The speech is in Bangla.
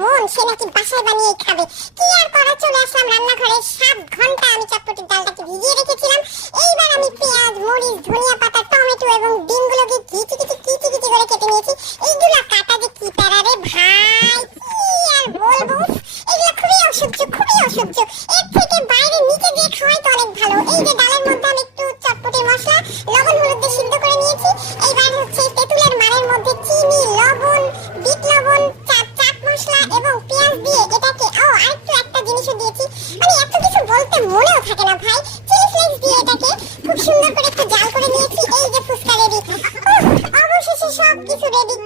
মন, সে নাকি বাসায় বানিয়ে খাবে। কি আর করা, চলে আসলাম রান্নাঘরে। 7 ঘন্টা আমি চটপটির ডালটাকে ভিজিয়ে রেখেছিলাম। এইবার আমি পেঁয়াজ, মরিচ, ধনিয়া পাতা, টমেটো এবং ডিমগুলোকে কিচি কিচি করে কেটে নিয়েছি। এইগুলা কাটা যে কি প্যারা রে ভাই, কি আর বলবো, এগুলো খুবই অসহ্য। এর থেকে বাইরে নিচে দিয়ে খাওয়াই তো অনেক ভালো। এই যে ডালের মধ্যে আমি একটু চটপটির মশলা, লবণ হলুদ দিয়ে সিদ্ধ করে নিয়েছি। এইবার হচ্ছে তেঁতুলের মারের মধ্যে চিনি, লবণ, বিট লবণ, চাট মশলা এবং পেঁয়াজ দিয়ে এটাকে আরেকটু একটা জিনিসও দিয়েছি। মানে এত কিছু বলতে মনেও থাকে না ভাই। চিলি ফ্লেক্স দিয়ে এটাকে খুব সুন্দর করে একটু জাল করে নিয়েছি। এই যে ফুচকা রেডি। অবশেষে সব কিছু রেডি।